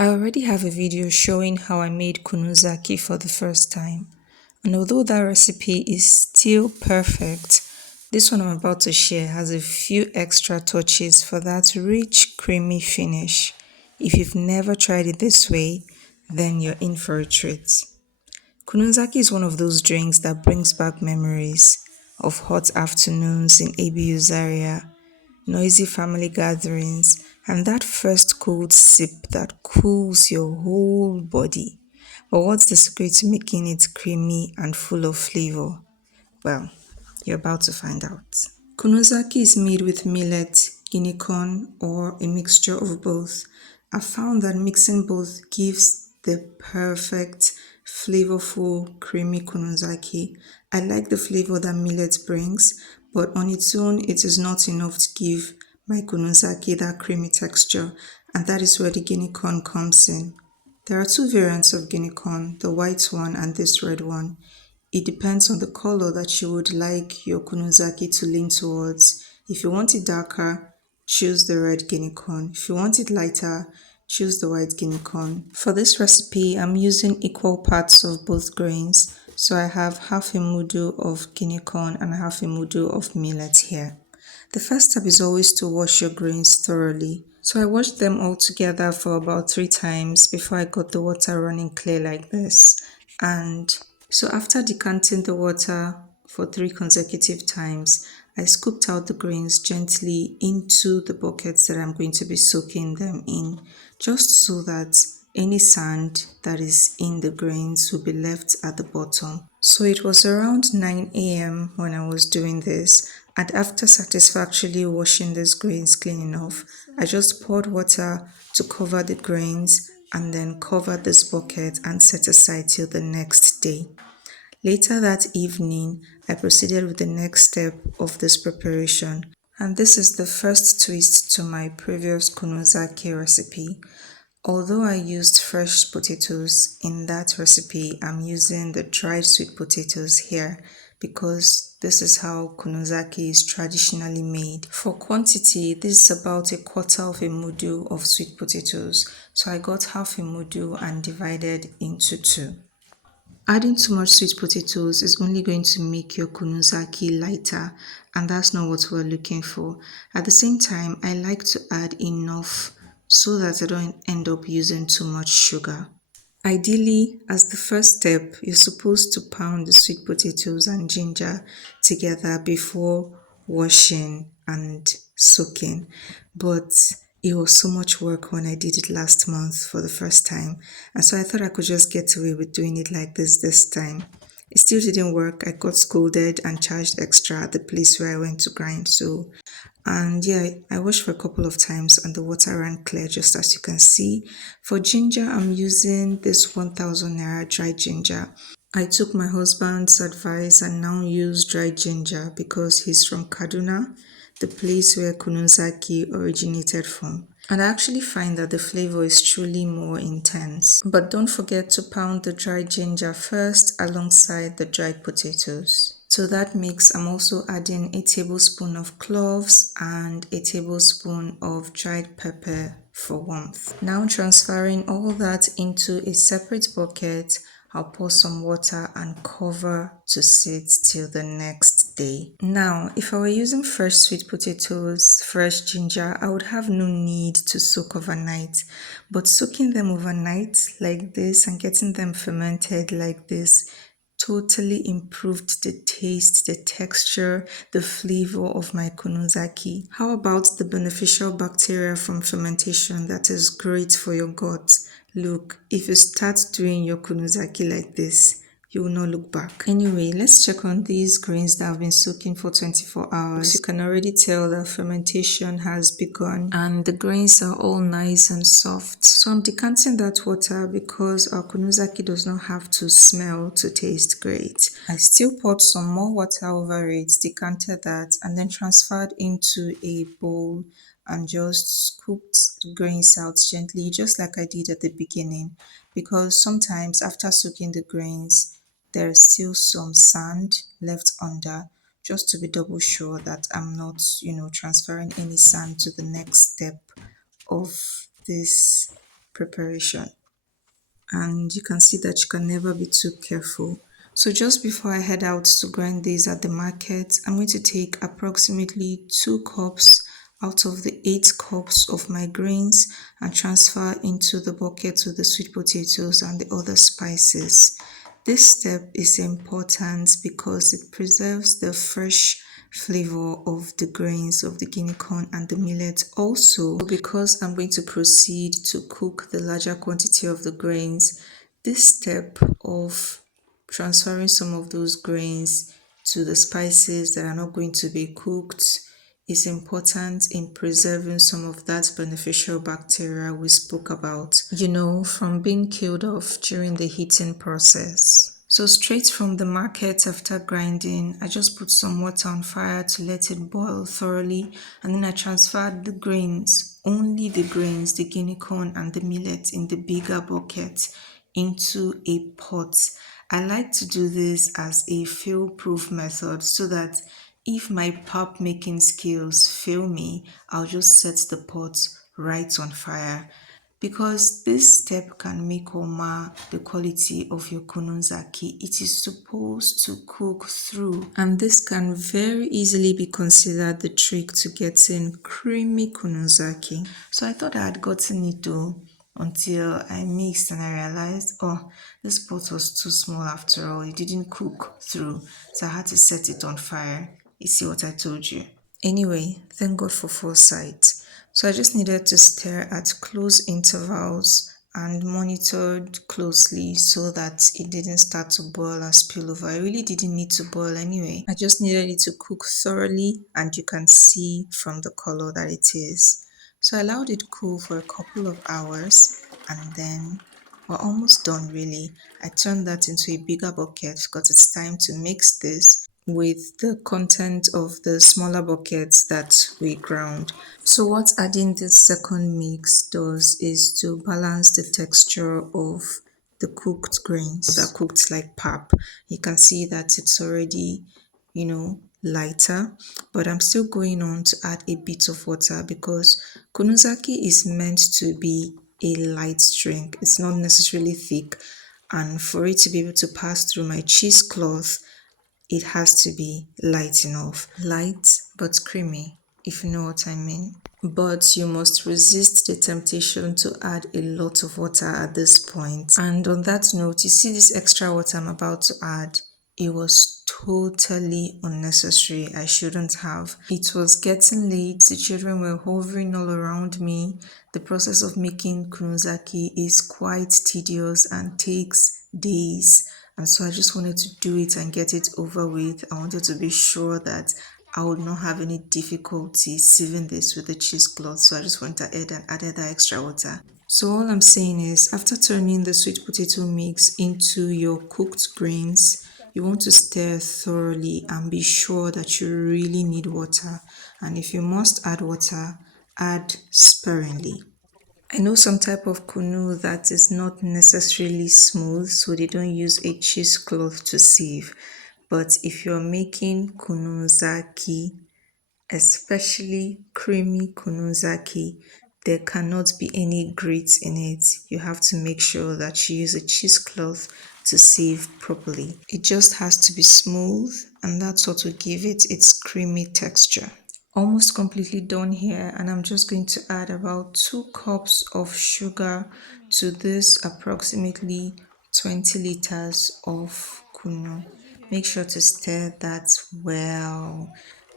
I already have a video showing how I made Kunun Zaki for the first time. And although that recipe is still perfect, this one I'm about to share has a few extra touches for that rich, creamy finish. If you've never tried it this way, then you're in for a treat. Kunun Zaki is one of those drinks that brings back memories of hot afternoons in ABU Zaria, noisy family gatherings, and that first cold sip that cools your whole body. But what's the secret to making it creamy and full of flavor? Well, you're about to find out. Kunozaki is made with millet, Guinea corn, or a mixture of both. I found that mixing both gives the perfect, flavorful, creamy kunozaki. I like the flavor that millet brings, but on its own, it is not enough to give my kunozaki that creamy texture, and that is where the Guinea corn comes in. There are two variants of Guinea corn, the white one and this red one. It depends on the color that you would like your kunuzaki to lean towards. If you want it darker, choose the red Guinea corn. If you want it lighter, choose the white Guinea corn. For this recipe, I'm using equal parts of both grains. So I have half a mudu of Guinea corn and half a mudu of millet here. The first step is always to wash your grains thoroughly. So I washed them all together for about 3 times before I got the water running clear like this. And so after decanting the water for 3 consecutive times, I scooped out the grains gently into the buckets that I'm going to be soaking them in, just so that any sand that is in the grains will be left at the bottom. So it was around 9 a.m. when I was doing this, and after satisfactorily washing these grains clean enough, I just poured water to cover the grains and then covered this bucket and set aside till the next day. Later that evening, I proceeded with the next step of this preparation, and this is the first twist to my previous kunozaki recipe. Although I used fresh potatoes in that recipe, I'm using the dried sweet potatoes here because this is how kunozaki is traditionally made. For quantity, this is about a quarter of a mudu of sweet potatoes, so I got half a mudu and divided into two. Adding too much sweet potatoes is only going to make your kunuzaki lighter, and that's not what we're looking for. At the same time, I like to add enough so that I don't end up using too much sugar. Ideally, as the first step, you're supposed to pound the sweet potatoes and ginger together before washing and soaking. But it was so much work when I did it last month for the first time. And so I thought I could just get away with doing it like this time. It still didn't work. I got scolded and charged extra at the place where I went to grind. And yeah, I washed for a couple of times and the water ran clear just as you can see. For ginger, I'm using this 1000 naira dried ginger. I took my husband's advice and now use dried ginger because he's from Kaduna, the place where Kununzaki originated from. And I actually find that the flavor is truly more intense. But don't forget to pound the dried ginger first alongside the dried potatoes. To that mix, I'm also adding a tablespoon of cloves and a tablespoon of dried pepper for warmth. Now transferring all that into a separate bucket, I'll pour some water and cover to sit till the next day. Now, if I were using fresh sweet potatoes, fresh ginger, I would have no need to soak overnight. But soaking them overnight like this and getting them fermented like this totally improved the taste, the texture, the flavor of my konozaki. How about the beneficial bacteria from fermentation that is great for your gut? Look, if you start doing your konozaki like this, you will not look back. Anyway, let's check on these grains that have been soaking for 24 hours. You can already tell that fermentation has begun and the grains are all nice and soft. So I'm decanting that water because our konozaki does not have to smell to taste great. I still poured some more water over it, decanted that, and then transferred into a bowl and just scooped the grains out gently, just like I did at the beginning, because sometimes after soaking the grains, there is still some sand left under, just to be double sure that I'm not, transferring any sand to the next step of this preparation. And you can see that you can never be too careful. So just before I head out to grind these at the market, I'm going to take approximately 2 cups out of the 8 cups of my grains and transfer into the bucket with the sweet potatoes and the other spices. This step is important because it preserves the fresh flavor of the grains of the Guinea corn and the millet. Also, because I'm going to proceed to cook the larger quantity of the grains, this step of transferring some of those grains to the spices that are not going to be cooked is important in preserving some of that beneficial bacteria we spoke about, from being killed off during the heating process. So straight from the market after grinding, I just put some water on fire to let it boil thoroughly, and then I transferred the grains, only the grains, the Guinea corn and the millet in the bigger bucket into a pot. I like to do this as a fail-proof method so that if my pap making skills fail me, I'll just set the pot right on fire, because this step can make or mar the quality of your Kunun Zaki. It is supposed to cook through, and this can very easily be considered the trick to getting creamy Kunun Zaki. So I thought I had gotten it though, until I mixed and I realized, oh, this pot was too small after all. It didn't cook through, so I had to set it on fire. You see what I told you? Anyway, thank God for foresight. So I just needed to stare at close intervals and monitored closely so that it didn't start to boil and spill over. It really didn't need to boil anyway. I just needed it to cook thoroughly, and you can see from the color that it is. So I allowed it cool for a couple of hours, and then we're almost done really. I turned that into a bigger bucket because it's time to mix this with the content of the smaller buckets that we ground. So what adding this second mix does is to balance the texture of the cooked grains that cooked like pap. You can see that it's already, lighter, but I'm still going on to add a bit of water because Kunun Zaki is meant to be a light drink. It's not necessarily thick, and for it to be able to pass through my cheesecloth, it has to be light enough. Light but creamy, if you know what I mean. But you must resist the temptation to add a lot of water at this point. And on that note, you see this extra water I'm about to add? It was totally unnecessary. I shouldn't have. It was getting late. The children were hovering all around me. The process of making Kunun Zaki is quite tedious and takes days. And so I just wanted to do it and get it over with. I wanted to be sure that I would not have any difficulty sieving this with the cheesecloth. So I just went ahead and added that extra water. So all I'm saying is, after turning the sweet potato mix into your cooked grains, you want to stir thoroughly and be sure that you really need water. And if you must add water, add sparingly. I know some type of kunu that is not necessarily smooth, so they don't use a cheesecloth to sieve. But if you're making Kunun Zaki, especially creamy Kunun Zaki, there cannot be any grit in it. You have to make sure that you use a cheesecloth to sieve properly. It just has to be smooth, and that's what will give it its creamy texture. Almost completely done here, and I'm just going to add about 2 cups of sugar to this approximately 20 liters of Kunu. Make sure to stir that well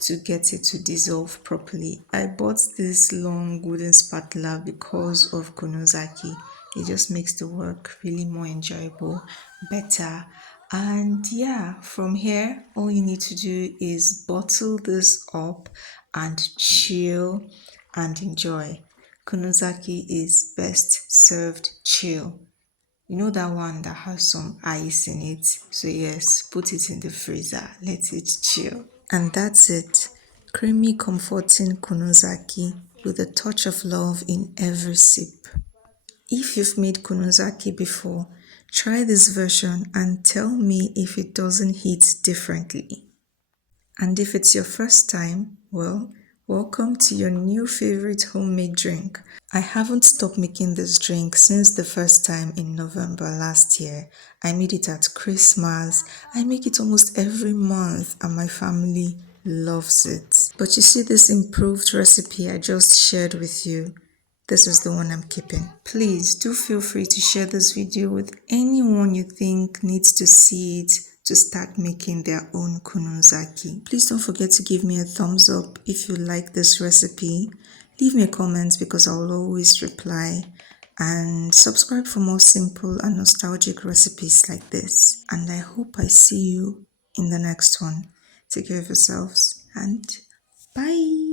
to get it to dissolve properly. I bought this long wooden spatula because of Kunun Zaki. It just makes the work really more enjoyable, better. And yeah, from here, all you need to do is bottle this up and chill and enjoy. Kunun Zaki is best served chill. You know that one that has some ice in it? So yes, put it in the freezer, let it chill. And that's it. Creamy, comforting Kunun Zaki with a touch of love in every sip. If you've made Kunun Zaki before, try this version and tell me if it doesn't hit differently. And if it's your first time, well, Welcome to your new favorite homemade drink. I haven't stopped making this drink since the first time in November last year. I made it at Christmas. I make it almost every month and my family loves it. But you see this improved recipe I just shared with you? This is the one I'm keeping. Please do feel free to share this video with anyone you think needs to see it to start making their own Kunun Zaki. Please don't forget to give me a thumbs up if you like this recipe. Leave me a comment because I will always reply. And subscribe for more simple and nostalgic recipes like this. And I hope I see you in the next one. Take care of yourselves and bye.